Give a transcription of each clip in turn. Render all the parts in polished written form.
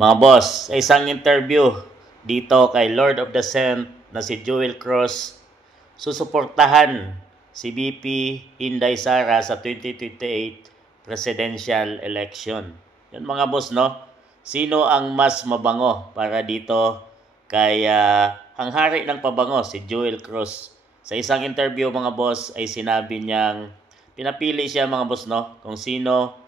Mga boss, sa isang interview dito kay Lord of the Scent na si Joel Cruz, susuportahan si VP Inday Sara sa 2028 presidential election. Yan mga boss, no? Sino ang mas mabango para dito kay hanghari ng pabango, si Joel Cruz? Sa isang interview mga boss ay sinabi niyang pinapili siya mga boss, no, kung sino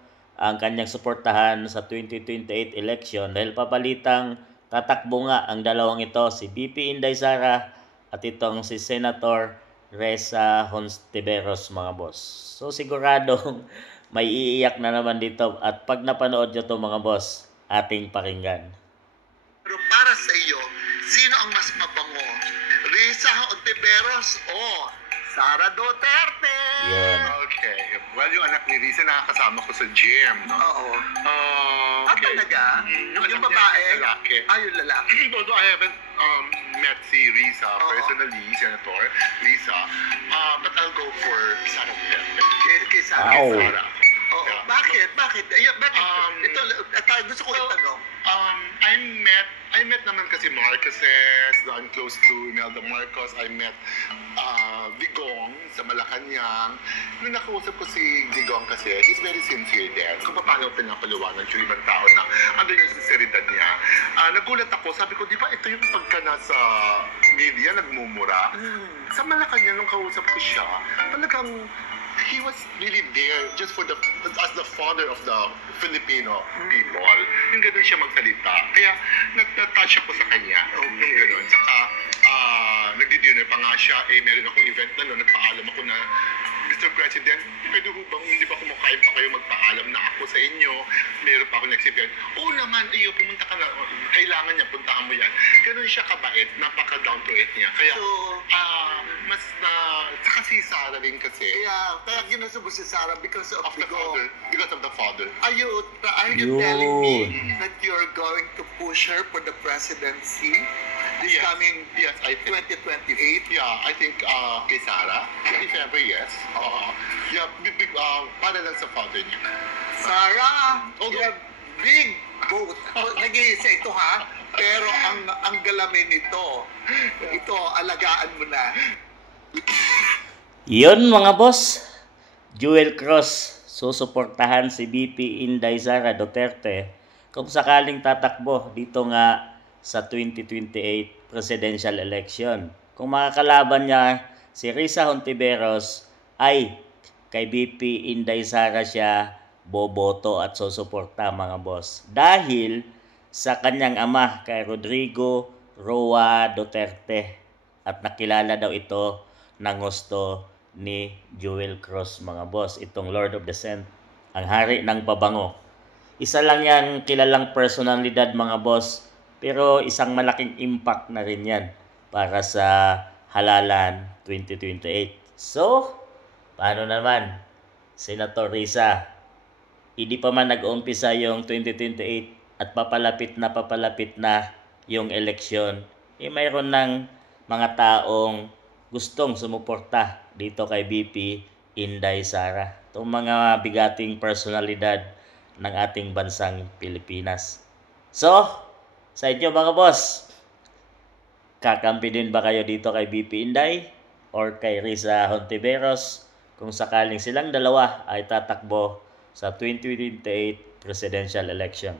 ang kanyang suportahan sa 2028 election dahil papalitang tatakbo nga ang dalawang ito, si VP Inday Sara at itong si Senator Risa Hontiveros mga boss. So siguradong may iiyak na naman dito at pag napanood nyo to mga boss, ating pakinggan. Pero para sa iyo, sino ang mas mabango? Risa Hontiveros o Sara Duterte? Yun. Okay. Well, yung anak ni Risa nakakasama ko sa gym. No? Oo. Okay. Talaga? Yung anak babae? niya, lalaki. Yung lalaki. Although I haven't met si Risa personally, Senator Risa, but I'll go for Sara Duterte. Kay Sara. Wow. Sara. Oo. Yeah. Bakit? Bakit? Ito, gusto ko itanong. I met naman kasi Marcoses, I'm close to Imelda Marcos. I met Digong sa Malacanang. Nung nakausap ko si Digong kasi, he's very sincere there. Kung paano pinapaliwanag yung ibang tao na andun yung sinceridad niya. Nagulat ako, sabi ko, di ba ito yung pagka nasa media, nagmumura? Sa Malacanang, nung kausap ko siya, talagang he was really there just for as the father of the Filipino people. Yung ganun siya magsalita. Kaya nag-touch ako sa kanya. Okay. Yung ganun. Saka nagdi-dinner pa nga siya. Meron akong event na nagpaalam ako na, Mr. President, pwede ho bang hindi ba kumakain pa kayo magpaalam na ako sa inyo? Meron pa ako next event. Oo naman, pumunta ka na. Kailangan niya, puntahan mo yan. Ganun siya kabait. Napaka-down to earth niya. Kaya, mas na, saka si Sara rin kasi. Kaya ginusto mo si Sara because of the father. Because of the father. Are you telling me that you're going to push her for the presidency this coming I think 2028? Yeah, I think kay Sara, if ever, yes. Para lang sa father niya. Sara, you have big vote. Nag-iisa ito ha, pero ang galamin nito, ito alagaan mo na. Yun mga boss, Joel Cruz, susuportahan si VP Inday Sara Duterte kung sakaling tatakbo dito nga sa 2028 presidential election. Kung makakalaban niya si Risa Hontiveros ay kay VP Inday Sara siya boboto at susuporta mga boss. Dahil sa kanyang ama kay Rodrigo Roa Duterte at nakilala daw ito ng gusto ni Joel Cruz mga boss, itong Lord of the Scent, ang hari ng pabango. Isa lang yan kilalang personalidad mga boss, pero isang malaking impact na rin yan para sa halalan 2028. So, paano naman, Senator Risa? Hindi pa man nag-umpisa yung 2028 at papalapit na yung eleksyon, mayroon ng mga taong gustong sumuporta dito kay VP Inday Sara. Itong mga bigating personalidad ng ating bansang Pilipinas. So, sa inyo mga boss, kakampi din ba kayo dito kay VP Inday or kay Risa Hontiveros kung sakaling silang dalawa ay tatakbo sa 2028 presidential election?